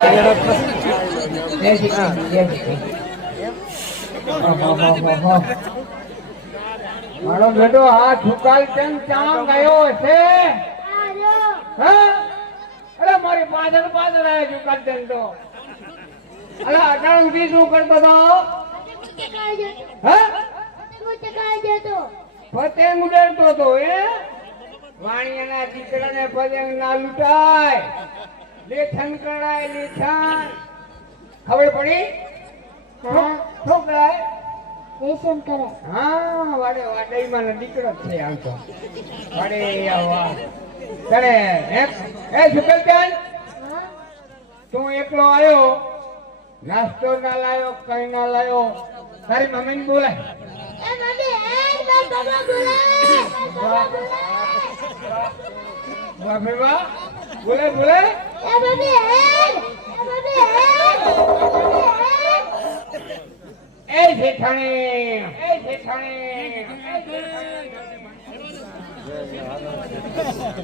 મારો બેટો હાથ ઉકાલ તેમ ચામ ગયો છે. અરે મારી પાછળ પાછળ આવ્યો ઉકાલ તેમ તો. અરે અટાણ ઉઠી શું કરતો હતો? પતંગ ઉડાડતો હતો. વાણિયાના દીકરાને પતંગ ના લૂંટાય. લેખન કરાય લેખન. ખબર પડી? શું કરાય? લેસન કરે. હા વાડે વાડઈમાં દીકરો છે આમ તો. વાડે આવા તને એ સુકલચંદ તું એકલો આવ્યો, નાસ્તો ના લાયો, કઈ ના લાયો, તારી મમ્મીને બોલાય. એ મમ્મી એ બાબા બોલાવે. બાપરે બા બોલે બોલે. એ મમ્મી એ જેઠાણી એ જેઠાણી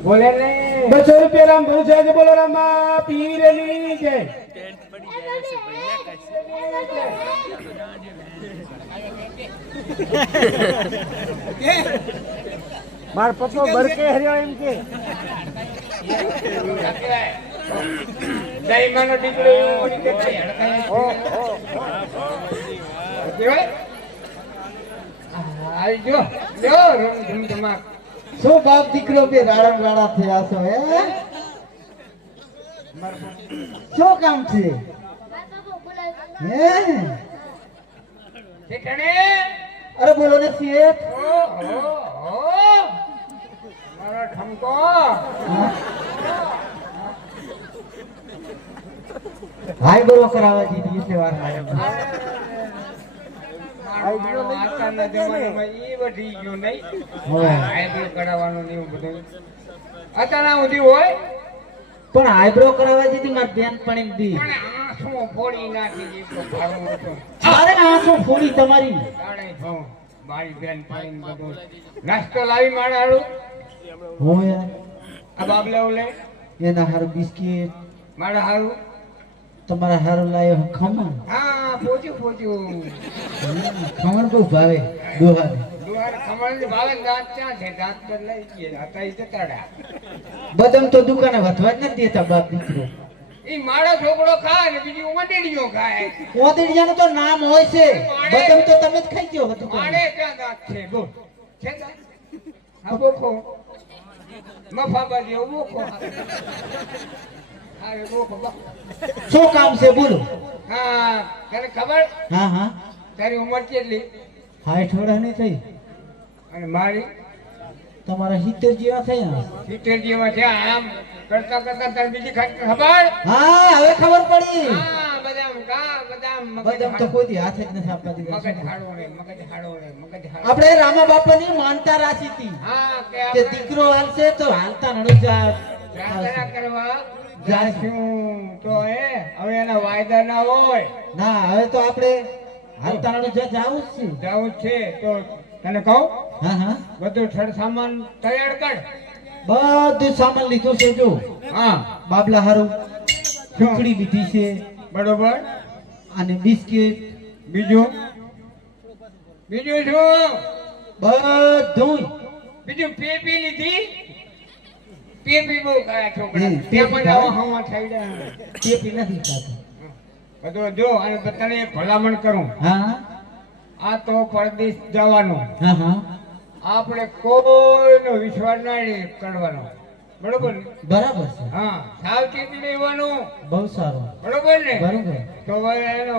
બોલે ને 200 રૂપિયા રામ ભરું છે. બોલો રામા પીરની જય. માર પપ્પો બરકે હર્યો એમ કે દઈમાનો દીકરો એવો નીકળે કેવાય. આવી જો જો રૂમ ધમધમાટ. શું બાપ દીકરો બે રાડા રાડા થયા છો હે? શું કામ છે હે? જેઠાણી અરે બોલો ને શેઠ. મારો ઠમકો હાય બોલો કરાવવા દીધી છે વાર. આજકાલના જમાનામાં ઈ વધી ગયું નહીં. આઈબ્રો કરાવવાનું ને એવું બધું અત્યારના સુધી હોય. પણ આઈબ્રો કરાવવા દીધી મારી બેન પણ એમ દી. પણ આંસુ ફોડી નાખી દીધું ભાડું હતું. અરે આંસુ ફોડી તમારી. તાણે ભાવ મારી બેન પણ બધું નાસ્તો લાવી માણાડું. હું યાર આ બાબલે ઓલે એના હારું બિસ્કિટ, મારા હારું તમારા હારું લાયો ખમણ. હા પોચ્યું પોચ્યું. ખમણ બહુ ભાવે દોહા. દુહાર ખમણ ને ભાવે. દાંત ક્યાં છે? દાંત પર લઈ ગયા હતા. ઈ જતા રહ્યા. બદામ તો દુકાને વધવા જ નથી દેતા બાપ દીકરો. ઈ મારો છોકરો ખાય ને બીજી ઉમટીડીઓ ખાય. ઓદડિયાનું તો નામ હોય છે. બદામ તો તમે જ ખાઈ ગયો હતું. મારે ક્યાં દાંત છે? બોલ છે દાંત? હા બોખો મફાબાજી બોખો. હા બોખો બા. શું કામ છે બોલો? હા તને ખબર? હા હા તારી ઉંમર કેટલી? 60 વર્ષની થઈ. અને મારી તમારા 70 જેવા થયા. 70 જેવા છે. આમ કરતા કરતા તારી બીજી ખબર? હા હવે ખબર પડી. હા બદામ કા બદામ બદામ તો કોઈ દી હાથે જ નથી આપવા દીધા. મગજ હાડો રે મગજ હાડો રે મગજ હાડો. આપણે રામા બાપાની માનતા રાખી હતી હા કે કે દીકરો હાલશે તો હાલતા નડું જા પ્રાર્થના કરવા જાશું તો હવે એના વાયદા ના હોય. ના હવે તો આપણે હાલતા નડું જા જાવું જ છે. જાવું જ છે તો તને કહું હા હા બધું છડ સામાન તૈયાર કર. બધું સામાન લીધું છે. જો હા બાબલા હારું ખીચડી લીધી છે બરોબર. અને બિસ્કિટ બીજું બીજું શું? બધું. બીજું પેપી લીધી. પેપી બહુ ખાયા છોકરા. હમ, તે પેપી પણ ખાય. હવા થઈ જાય. ચેપી નથી ખાતું. બધું જો અને તને એક ભલામણ કરું. હા આ તો પરદેશ જવાનું. હા હા આપણે કોઈનો વિશ્વાસ ના કરવાનો. બરોબર ને? બરાબર છે. હા સાવચેતી લેવાનું. બહુ સારું. બરોબર ને? બરોબર. તો હવે એનો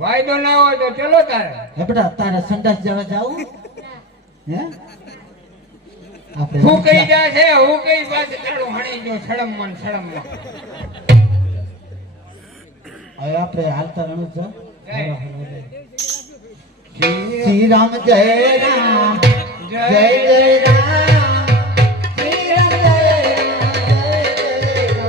વાયદો ના હોય તો ચલો તારે. હે બેટા તારે સંડાસ જવા જાવું હે? આપણે હું કઈ જાય છે હું કઈ વાત તારું હણી જો સડમમાં સડમમાં. હવે આપણે હાલતા રણું જા. જય. શ્રી રામ જય રામ જય જય રામ. શ્રી રામ જય રામ જય જય રામ.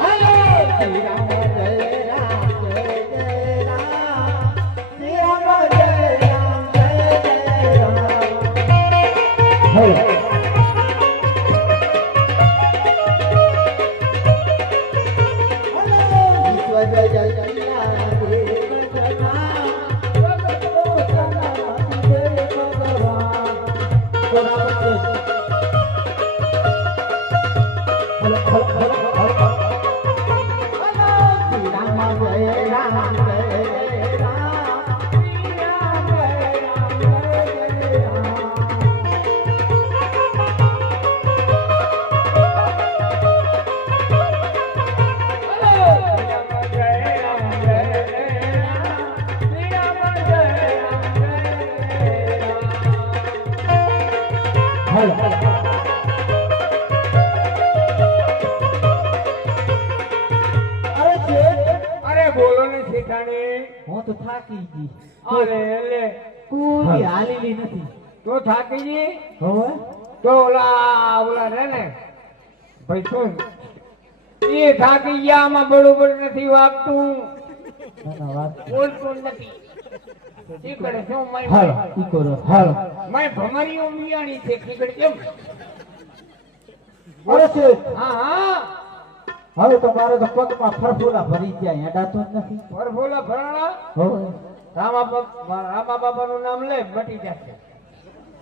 હાલો શ્રી રામ જય રામ જય જય રામ. શ્રી રામ જય રામ જય જય રામ. હાલો અરે શેઠ અરે બોલો ને શેઠાણી. હું તો થાકી ગઈ અરે લે કોઈ હાલેલી નથી તો થાકી ગઈ હવે તો ઓલા રે ને ભાઈ શું એ થાકી ગયા આમાં બરોબર નથી વાગતું ના ના વાત બોલતું નથી ઈ કરે શું હાલો ઈ કરો હાલો મેં ભમરીઓ મિયાણી છે ખીગડ કેમ અરે શેઠ હા હા હવે તો મારે તો પગમાં ફરફોલા ભરી ગયા હેડાતું જ નથી વરભોલા ભરાણા હવે રામા બાબાનું નામ લે મટી જશે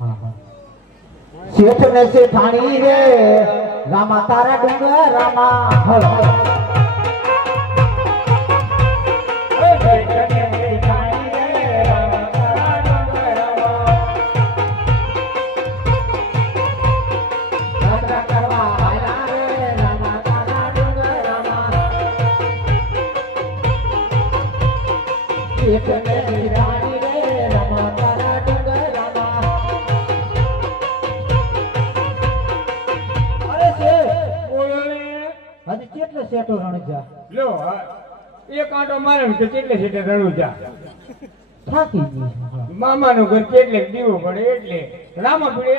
હા હા શેઠ ને શેઠાણી રે રામા તારા ડુંગર રામા હાલો હાલો યાત્રા કરવા આયા રે રામા તારા ડુંગર રામા શેઠ ને શેઠાણી રે રામા તારા ડુંગર રામા અરે શેઠ બોલો ને હજી કેટલો શેઠો રણજા લો એક આંટો મારે ને તો કેટલે સીટે રણું જા થાકી ગઈ મામાનું ઘર કેટલે દીવો પડે એટલે રામા પીડે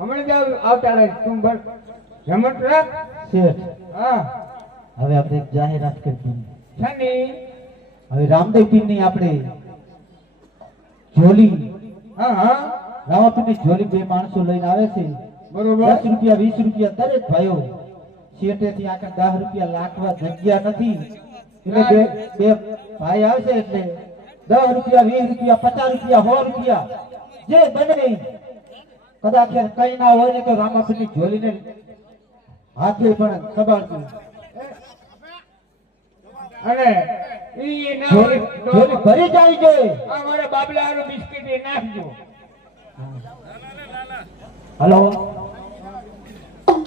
હમણાં જ આવતા રહે તું ભર જમટ રાખ શેઠ હા હવે આપણે એક જાહેરાત કરી દીધી શની હવે રામદેવ પીરની આપણે ઝોલી હા હા રામાપીરની ઝોલી બે માણસો લઈને આવે છે બરોબર 10 રૂપિયા 20 રૂપિયા દરેક ભાઈઓ શેઠેથી આખા 10 રૂપિયા લાખવા જગ્યા નથી એટલે બે ભાઈ આવશે એટલે 10 રૂપિયા 20 રૂપિયા 50 રૂપિયા 100 રૂપિયા જે બને કદાચ કઈ ના હોય ને તો રામાપીરની ઝોલીને હાથે પણ સંભાળતું અને ઈ ના ઝોલી ઝોલી ભરી જાય છે આ મારા બાબલાનું બિસ્કિટ એ નાખજો હલો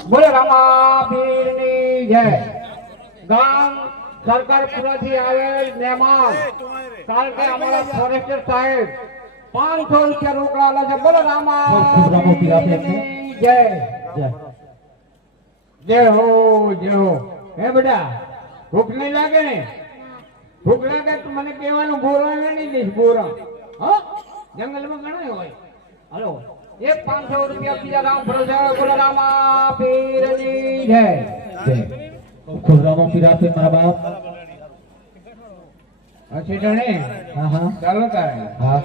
બોલે રામા પીરની જય ગામ સરકારપુરાથી આવેલ મહેમાન કારણ કે અમારા ફોરેસ્ટર સાહેબ 500 રૂપિયા રોકડા આલે છે બોલે રામા ખૂબ રામો પીર આપે છે. પીરની જય જય જય હો જય હો હે બેટા ભૂખ નહીં લાગે ને ભૂખ લાગે તો મને કહેવાનું બોરા નહીં દઈશ બોરા હા જંગલમાં ઘણા હોય હાલો એક 500 રૂપિયા બીજા રામ ભરોસે બોલે રામા પીરની જય જય ખૂબ રામો પીર આપે મારા બાપ અચ્છી જણે હા હા ચાલો તારે હા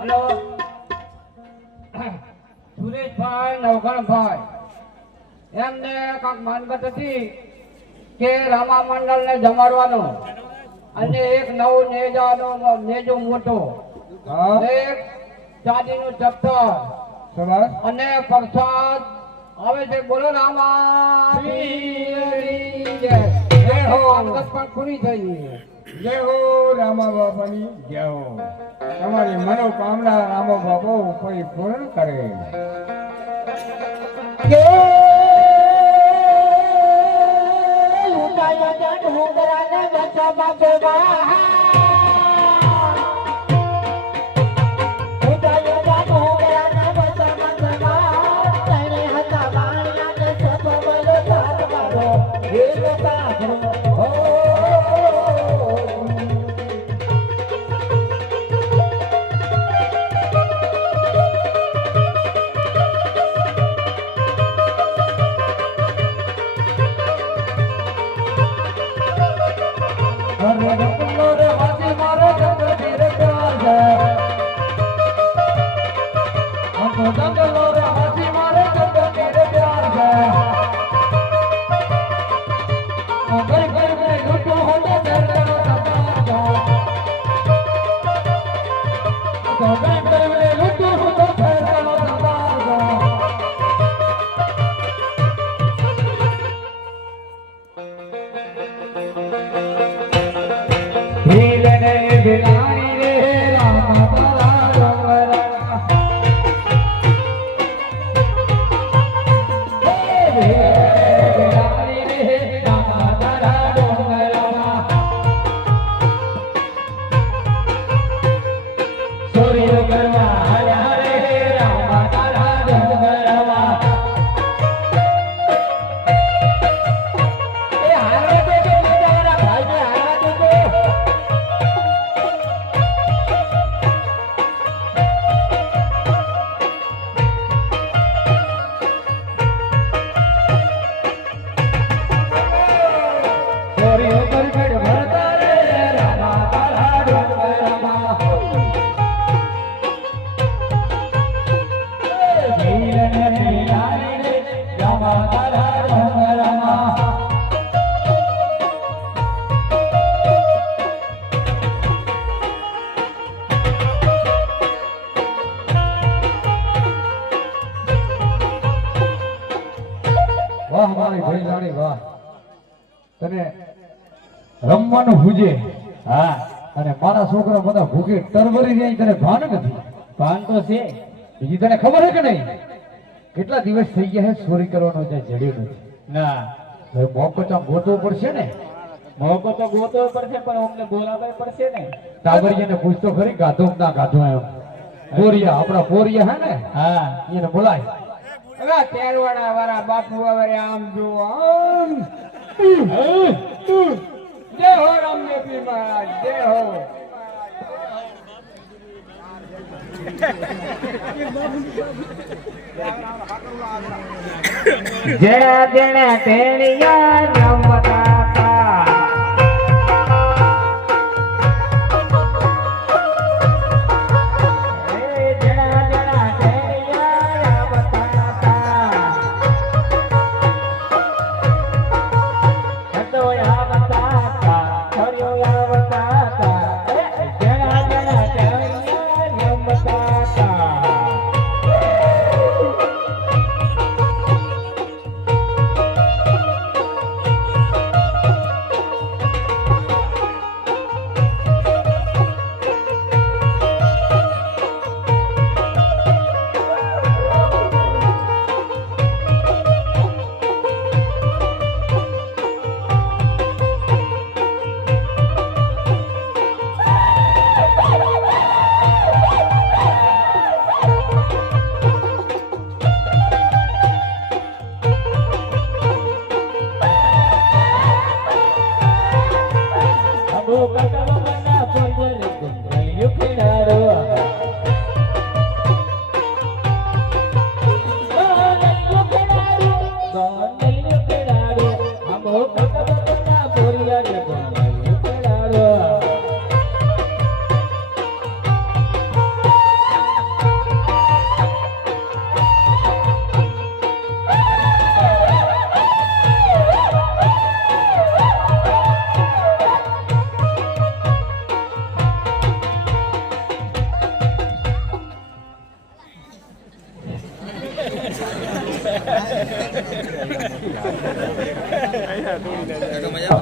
હલો સુરેશભાઈ નવઘણભાઈ એમને કાંક માનગત હતી કે રામા મંડળ ને જમાડવાનો અને એક નવું નેજો મોટો એક ચાંદીનું ચપ્પલ અને પ્રસાદ આવે છે બોલો રામા પીરની જય જય હો માનગત પણ પૂરી થઈ જય હો રામા બાપાની જય હો તમારી મનોકામના રામો બાબો પરિપૂર્ણ કરે Oh અરે રતનો રે વાસી મારો જગતી રે પ્યાર છે તો જંગલો રે વાસી મારો જગતી રે પ્યાર છે ઘર ઘર में लूटो हो तो घर करो सरदार तो घर घर में लूटो हो तो घर करो सरदार हीलने बिलारी रे राम तारा डोंगरा વાહ મારી ભાઈ જાણી વાહ તને રમવાનું ભૂજે હા અને મારા છોકરા બધા ભૂખે તરવરી જાય તને ભાન નથી ભાન તો છે બીજી તને ખબર છે કે નહીં કેટલા દિવસ થઈ ગયા છે ચોરી કરવાનો જે જડ્યું નથી ના હવે મોકો તો ગોતવો પડશે ને મોકો તો ગોતવો પડશે પણ અમને બોલાવવા પડશે ને ટાબરિયાને પૂછતો ખરી ગાધો ના ગાધો એમ પોરિયા આપણા પોરિયા હે ને હા એને બોલાય અલા તેરવાડા વાળા બાપુ હવે આમ જો આમ જય હો રામદેવજી મહારાજ જય હો જરા જરા તેરિયા રમતા તા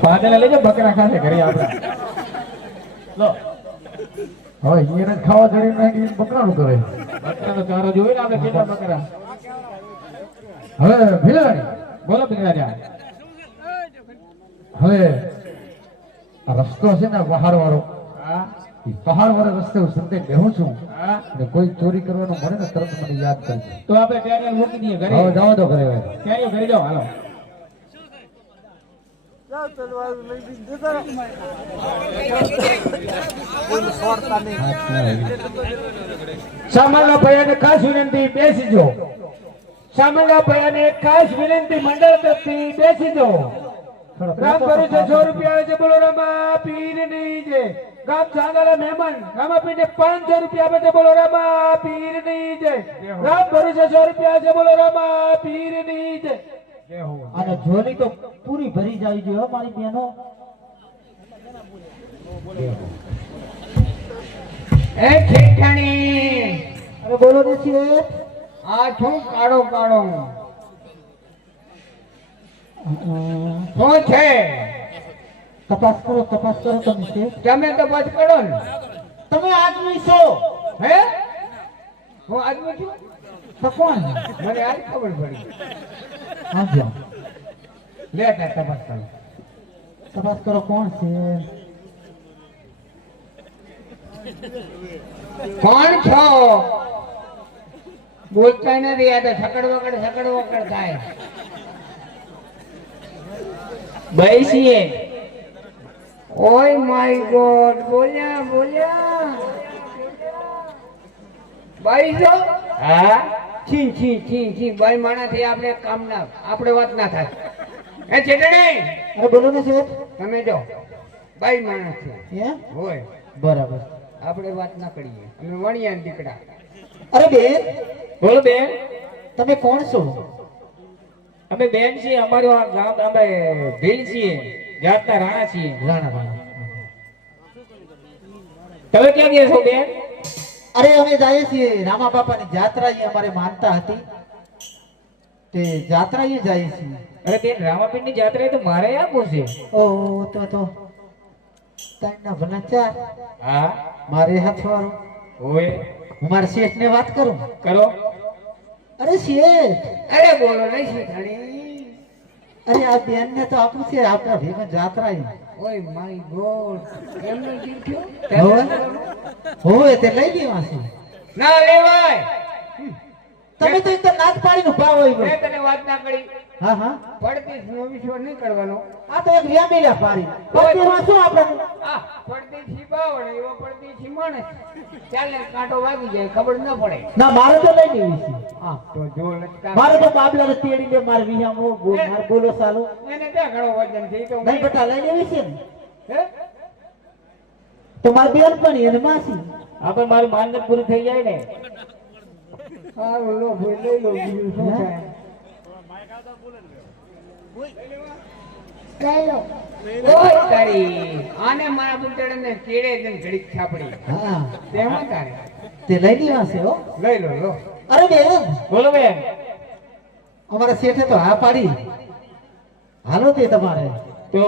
પાદલા લેજો બકરા ખાશે ઘરે આપડા લો હવે ઈયર ખાવા જડી નાખી બકરાનું કરે બકરાનો ચારો જોઈ ને આપણે કેટલા બકરા હવે ભીલાણી બોલો ભીલાજા હવે આ રસ્તો છે ને પહાડ વાળો હા એ પહાડ વાળો રસ્તે હું સંતે બેહું છું અને કોઈ ચોરી કરવાનું મળે ને તરત મને યાદ કરજો તો આપણે ત્યાં મૂકી દઈએ ઘરે હવે જાઓ તો ઘરે ત્યાં ઘરે જાઓ હાલો સામાન્ય ભયાને ખાસ વિનંતી બેસીજો સામાન્ય ભયાને ખાસ વિનંતી મંડળ તરફથી બેસીજો રામ ભરોસે 100 રૂપિયા આવે છે, બોલો રામા પીરની જય. ગામ સાંગાલા મહેમાન રામાપીરને 500 રૂપિયા આપે છે, બોલો રામા પીરની જય. રામ ભરોસે 100 રૂપિયા આવે છે, બોલો રામા પીરની જય. અને ઝોલી તો પૂરી ભરી જાય છે હો મારી બહેનો. એ ઠેઠાણી, અરે બોલો ને શેઠ. આ શું કાળો કાળો શું છે? તપાસ કરો તમે શેઠ. તમે તો બસ કરો ને. તમે આદમી છો હે? હું આદમી છું? તો કોણ? મને આજ ખબર પડી. હા જો લે તાર તપાસ કરો. તપાસ કરો કોણ છે. કોણ છો? બોલતા નથી. આ તો સકડ વકડ થાય. બેસીએ. ઓય માય ગોડ, બોલ્યા બાઈ છો? હા છી બાઈ માણાથી આપણે કામ ના, આપણે વાત ના થાય. એ ચેટણી, અરે બોલો ને શેઠ. તમે જો બાઈ માણસ છે હે હોય, બરાબર. આપણે વાત ના કરીએ. અમે વણિયા દીકડા. અરે બેન, બોલો બેન. તમે કોણ છો? અમે બેન છીએ. અમારું આ ગામ અમે ભીલ છીએ, જાતના રાણા છીએ. રાણા. તમે ક્યાં ગયા છો બેન? અરે અમે જઈએ છીએ રામા બાપાની જાત્રા. એ અમારે માનતા હતી તે જાત્રા એ જઈએ છીએ. અરે બેન, રામાપીરની જાત્રા તો મારે આપવું છે. ઓ તો તારના ભલા ચાર. હા મારે હાથવાળો. હોય. હું મારા શેઠ ને વાત કરું. કરો. અરે શેઠ, અરે બોલો નહીં શીખાણી. અરે આ બેન ને તો આપું છે આપણા ભેગા જાત્રા એ. ઓય માય ગોડ, એમનો જીવ થયો? હોય તે લઈ લેવા છે. ના લેવાય. તમે તો એક તો નાક પાડીને ઉભા હોય મેં ગયો. તને વાત ના કરી. હા પડતી નો વિશ્વાસ નહીં કરવાનો. આ તો એક વ્યામેલા પાડી. પત્તીમાં શું આપણે આ પડતી છી બાવળ, એવો પડતી છી માણસ. ચાલે કાંટો વાગી જાય, ખબર ન પડે. ના મારે તો લઈ લેવી છે. હા તો જો લટકા. મારે તો બાબલાને તેડી લે માર વિહામો માર બોલો સાલો. એને ત્યાં ઘણો વજન છે. ઈ તો નહીં બેટા લઈ લેવી છે ને. હે? તો મારી બેન પણ એને માસી. આપણે મારું માનદંડ પૂરું થઈ જાય ને. સારું લો ભાઈ, લઈ લો. બીજું શું હે? થાય? લઈ લો. ઓય તારી, આને મારા બુટડાને કેળે દઈને ઘડીક છાપડી. હા તેમાં તારે તે લઈ લેવા છે હો. લઈ લો લો. અરે બેન, બોલો બેન. અમારા શેઠે તો હા પાડી. હાલો તે તમારે. તો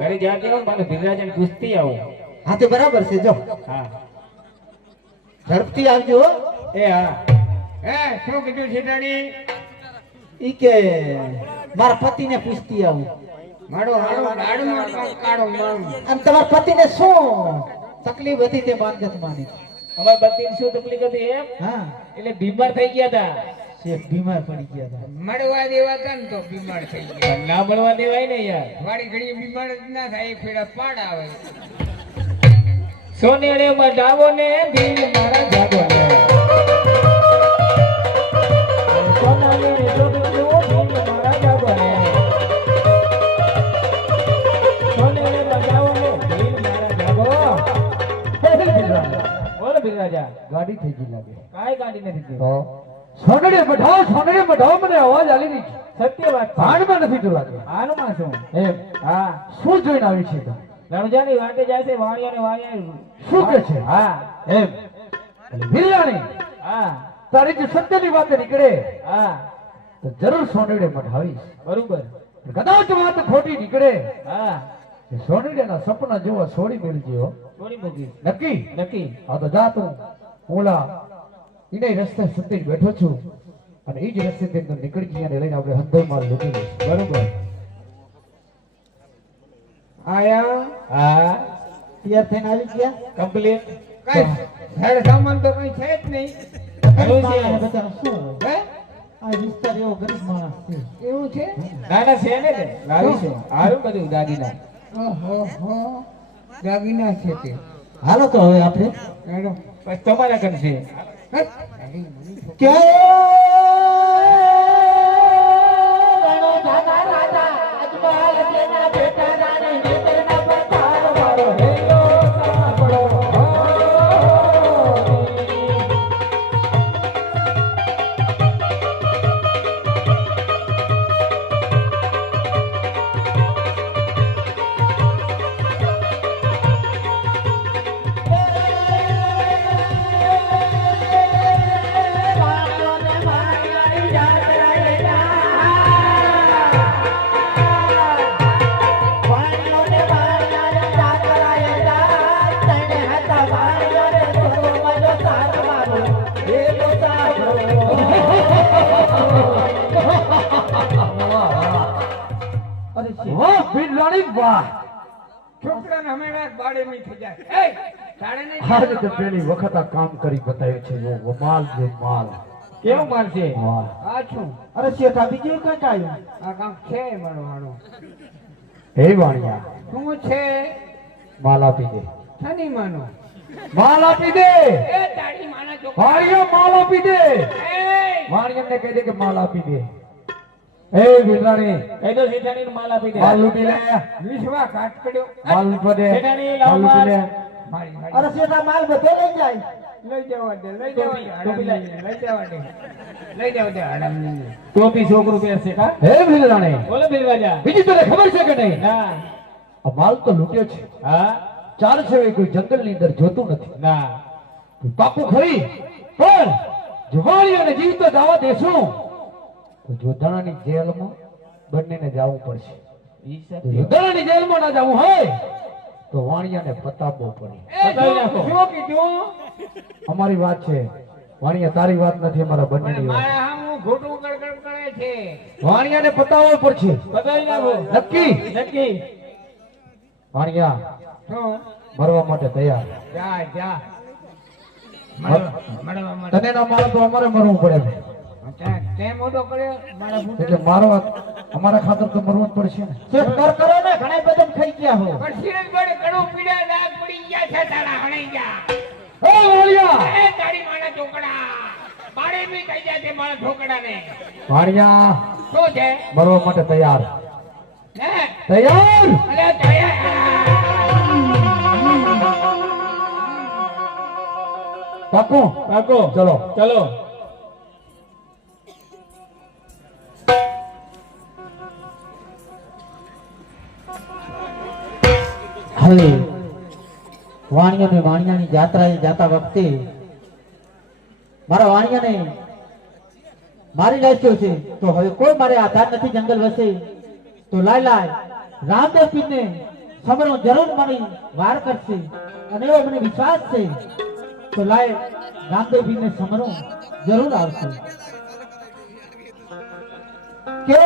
ઘરે જા કરો, મને ભીલરાજને પૂછતી આવું. હા તે બરાબર છે. જો હા ઝડપથી આવજો હો. એ હા. હે શું કીધું શેઠાણી? ઈ કે મારા પતિને પૂછતી આવું. મારો ગાડું કાળો માણસ. અને તમારા પતિને શું તકલીફ હતી તે માનગત માની. અમારી બત્તીને શું તકલીફ હતી એમ? હા એટલે બીમાર થઈ ગયા હતા. શેઠ બીમાર પડી ગયા હતા. મળવા દેવા હતા ને તો બીમાર થઈ ગયા. પણ ના મળવા દેવાય ને યાર. વાળી ઘડી બીમાર જ ના થાય, એક ફેરા પાડ આવે. સોનેડે મઢાવો ને ભીલ મારા જાગો ને. સોનાને જોડજો ભીલ મારા જાગો ને. સોનેડે મઢાવો ને ભીલ મારા જાગો. બોલો ભીલરાજા. ગાડી થઈ ગઈ લાગે. કાંઈ ગાડી નથી થઈ. સોનડે મઢાવો મને અવાજ આલી ની. સત્ય વાત છે. ભાનમાં નથી તો લાગે. આનું શું? એમ હા, શું જોઈને આવી છે તો? રણજાની વાટે જાય છે વાણિયા. શું કે છે? હા એમ વિલ્લાણી હા તારી જે સત્યની વાત નીકળે હા તો જરૂર સોનડે મઢાવીશ. બરોબર. કદાચ વાત ખોટી નીકળે હા કે સોનડેના સપના જોવા છોડી મેળજો. છોડી મૂકી. નક્કી? નક્કી. હા તો જા તું. ઓલા ઈને રસ્તે સત્ય બેઠો છું અને એ જ રસ્તે તે નીકળી જઈને લઈને આપણે હંધોઈ માર લૂટી લઈશ. બરોબર? આયા હા તૈયાર થઈને આવી ગયા? કમ્પ્લીટ. કઈ ઘર સામાન તો કઈ છે જ નહીં. એવું છે. આ બધા શું? હે? આ વિસ્તાર એવો ગરીબ માણસ છે. એવું છે? ના છે ને તે લાવી છે. હારું બધું દાદીના. ઓહો, દાગીના છે તે. હાલો તો હવે આપણે હેડો. બસ તમારા ઘર છે. હે? રાજા અજમાલ તેના બેટા છોકરાને હમણાં જ બાળે નહીં થઈ જાય. એ, તારે નહીં આજ તો પેલી વખત આ કામ કરી બતાવ્યો છે જો માલ જો માલ કેવું માલ છે? વાહ. આ શું? અરે શેઠ આ બીજું કઈ આવ્યું આ કામ છે મળવાનું. હે વાણિયા શું છે? માલ આપી દે શની માનો? માલ આપી દે એ તારી માના છોકરા. વાણિયા માલ આપી દે એ, વાણિયાને કહી દે કે માલ આપી દે હે વિલાણી કહી દો શેઠાણીને માલ આપી દે. માલ લૂટી લે વિશ્વા કાટ પડ્યો. માલ લૂટવા દે શેઠાણી લાવો માલ લૂટી લે મારી, મારી. અરે શેઠ આ માલ બધો લઈ જાય લઈ જવા દે, લઈ જવા દે. ટોપી લાય. લઈ જવા દે. લઈ જવા દે હરામની. ટોપી છોકરું પહેરશે કા? હે વિલાણી બોલો બિલવાજા. બીજી તને ખબર છે કે નહીં ના. આ માલ તો લૂટ્યો છે હા? ચાર છે કોઈ જંગલ ની અંદર જોતું નથી ના. પાકું ખરી પણ જુવાળીઓને જીવતો જવા દેશું તો જોધાણાની જેલમાં બંનેને જવું પડશે ઈ જો સત્ય. જોધાણાની જેલમાં ના જવું હોય તો વાણિયાને પતાવવો પડે એ, બતાવી નાખો. શું કીધું? અમારી વાત છે વાણિયા તારી વાત નથી અમારા પણ બંનેની વાત મારા હામું ખોટું ગડગડ કરે છે. વાણિયાને પતાવવો પડશે બતાવી નાખો. નક્કી નક્કી. વાણિયા શું? મરવા માટે તૈયાર જા, જા. મળવા માટે. તને ના મારો તો અમારે મરવું પડે તે મોટો કર્યો મારા પુત્ર. એટલે મારો અમારા ખાતર તો મરવું જ પડશે ને શેઠ કર કરો ને ઘણા બધા ખાઈ ગયા હો પણ સિરજ ગોળે ઘણું પીડા દાગ પડી ગયા છે તારા હણાઈ જા. એ વાણિયા એ તારી માના ચોકડા. મારે બી થઈ જાય છે મારા છોકરાને. વાણિયા શું છે? મરવા માટે તૈયાર હે? તૈયાર અરે તૈયાર. પાકું પાકો. ચલો ચલો. હવે વાણિયાની જાત્રાએ જાતા વખતે મારા વાણિયાને મારી નાખ્યો છે તો હવે કોઈ મારે આધાર નથી જંગલ વસે તો લાય રામદેવ પીરને સમરો જરૂર મારી વાર કરશે અને એવો મને વિશ્વાસ છે તો લાય રામદેવ પીરને સમરો જરૂર આવશે કે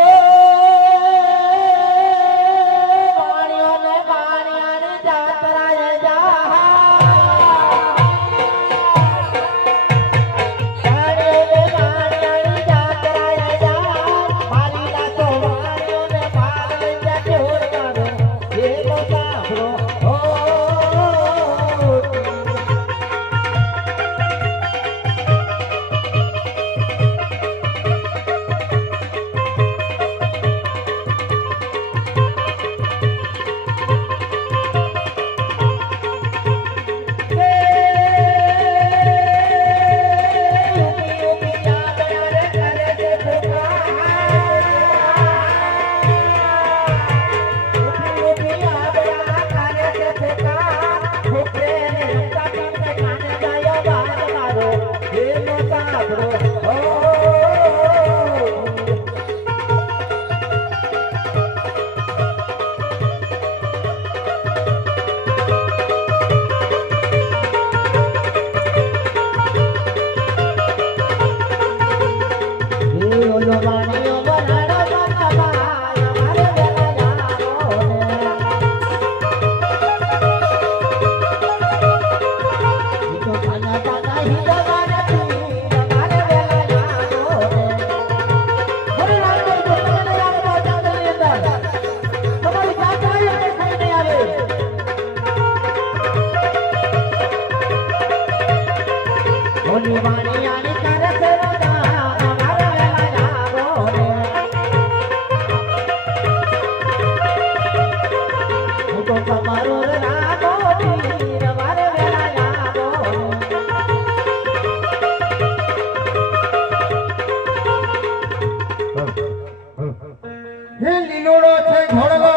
લીલુડો છે ઘોડલો,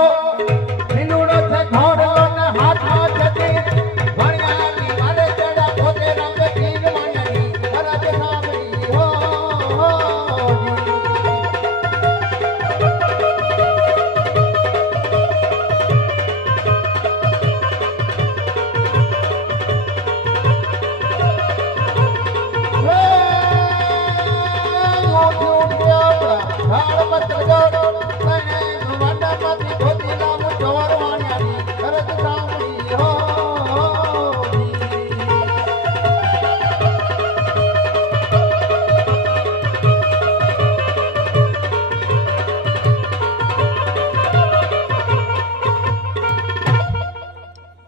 લીલુડો છે ઘોડલો ને હાથમાં જતી ભણ્યાની મારે ચડા પોતે રંગ પીર માનની ફરજ સાંભળી હો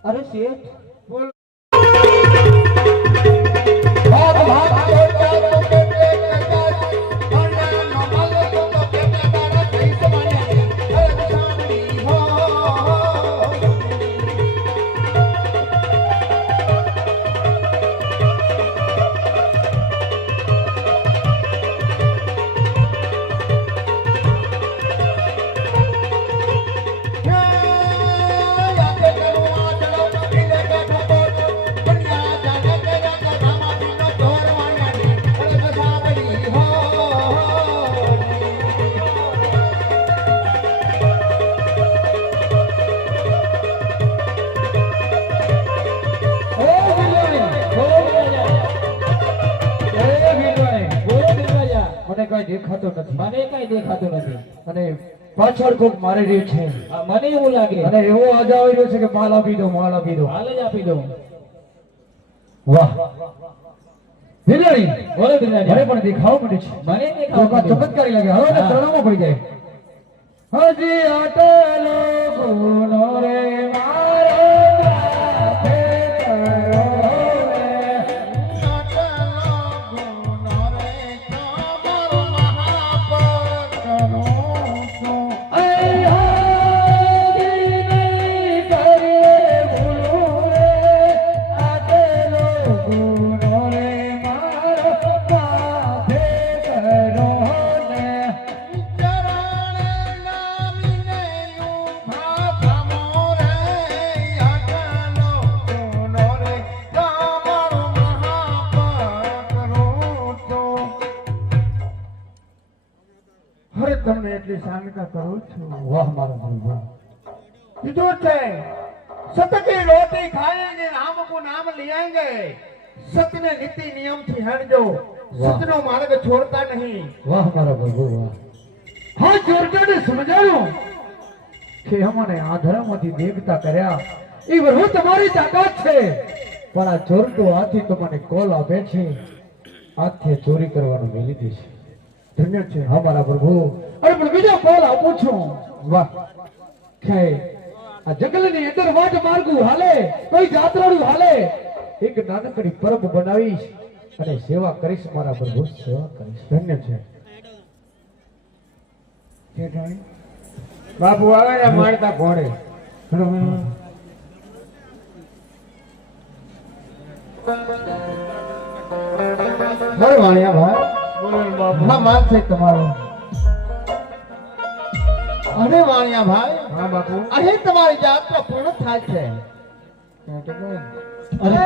અરે શેઠ બોલ ભાગ ભાગ ચોટા તો કેતે કચાર અને નમલ તો કેતે તારા થઈ સમાને અરે સાંભળી હો મને કઈ દેખાતો નથી. મને કઈ દેખાતું નથી. અને પાછળ કોક મારી રહ્યું છે આ મને એવું લાગે અને એવો અવાજ આવી રહ્યો છે કે માલ આપી દો માલ આપી દો. હાલ જ આપી દઉં. વાહ બિલાડી બોલો બિલાડી. મને પણ દેખાવ મળે છે. મને તો દેખાતું કા નથી. ચમત્કારી લાગે. હવે ને હા. તરણામાં પડી જાય. હજી આટલો ગુનો રે મારો માથે કર્યો રે. અય હાજી નહીં કરે ભૂલું રે. આટલો ગુનો રે મારો માથે કર્યો ને. અરે તમને એટલી શાંતતા કરું છું વાહ મારા પ્રભુ. કીધું છે सत्य की रोटी खाएंगे नाम को नाम लियांगे सत्य ने नीति नियम થી હટજો સત્યનો માર્ગ છોડતા નહીં વાહ મારા પ્રભુ વાહ. હા જોરદારને સમજાવ્યું કે અમને આ ધર્મમાંથી દેવતા કર્યા એ બધું તમારી તાકાત છે પણ આ ચોરટો હાથી તો મને કોલ આપે છે હાથે ચોરી કરવાનું મેલી દે છે. ધન્ય છે હા મારા પ્રભુ. અરે પણ બીજો કોલ આપું છું. વાહ કે આ જંગલની અંદર વાટ માર્ગું હાલે કોઈ જાત્રાળું હાલે એક નાનકડી પરબ બનાવીશ અને સેવા કરીશ મારા પ્રભુ સેવા કરીશ. ધન્ય છે. બાપુ આવે ને મારતા ઘોડે મારું વાણિયા ભાઈ બોલો ને બાપુ હા માલ છે તમારો. અરે વાણિયા ભાઈ હા બાપુ અહીં તમારી જાત્રા પૂર્ણ થાય છે. અરે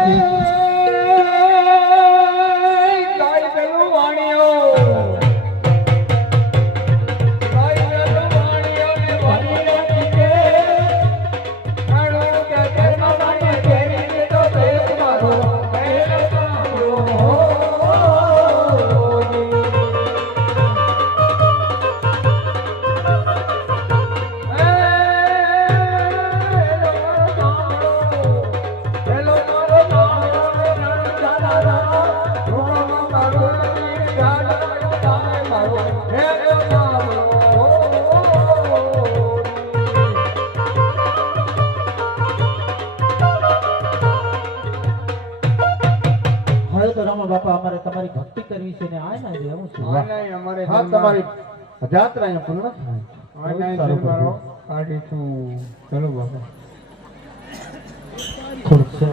ગાય ગયું વાણિયો ગાય ગયું વાણિયો ને વાણિયો કે આણો કે કર્મ માટે કેરી તો દેવ મારો પહેલો તારો હેલો મારો મારો જાના મારો મારો હેલો મારો હવે તો રામા બાપા અમારે તમારી ભક્તિ કરવી છે ને આ ના જે હું છું. આનાય અમારે હા તમારી જાત્રા અહીંયા પૂર્ણ થાય. આનાય સારું મારો પ્રભુ. કાઢીશું ચલો બાપા થોડુંક છે.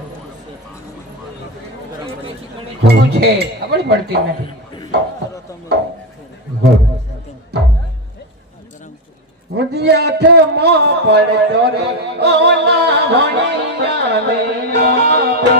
શું છે ખબર પડતી નથી ઉદિયાઠ માં પડતો રે ઓના ભણિયા લે આપો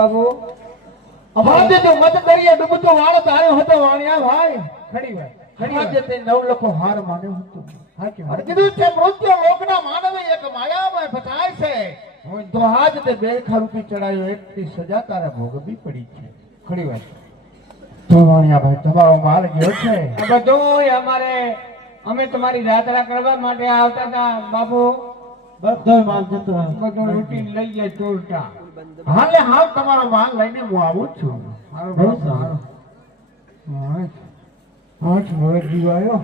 બાબુ અમારે જો મત દરિયા ડૂબતો વાળ તારે હતો વાણિયા ભાઈ ખરી વાત આજે તે 9 લખો હાર માન્યો હતો સાચી અને વાત કીધું છે મૃત્યુ લોકના માનવે એક માયામાં ફસાય છે તો આજ તે બેરખા રૂપી ચડાયો એટલી સજા તારે ભોગવવી પડી છે ખરી વાત તો વાણિયા ભાઈ તમારો માલ ગયો છે આ બધું અમારે અમે તમારી યાત્રા કરવા માટે આવતા હતા બાબુ બધો માલ જતો રહ્યો. બધું લૂંટીને લઈ જાય ચોરટા હાલે હાલ તમારો માલ લઈને હું આવું જ છું સારું બહુ બાબુ, સારું. સારું. આઠ વર્ષ જીવાયો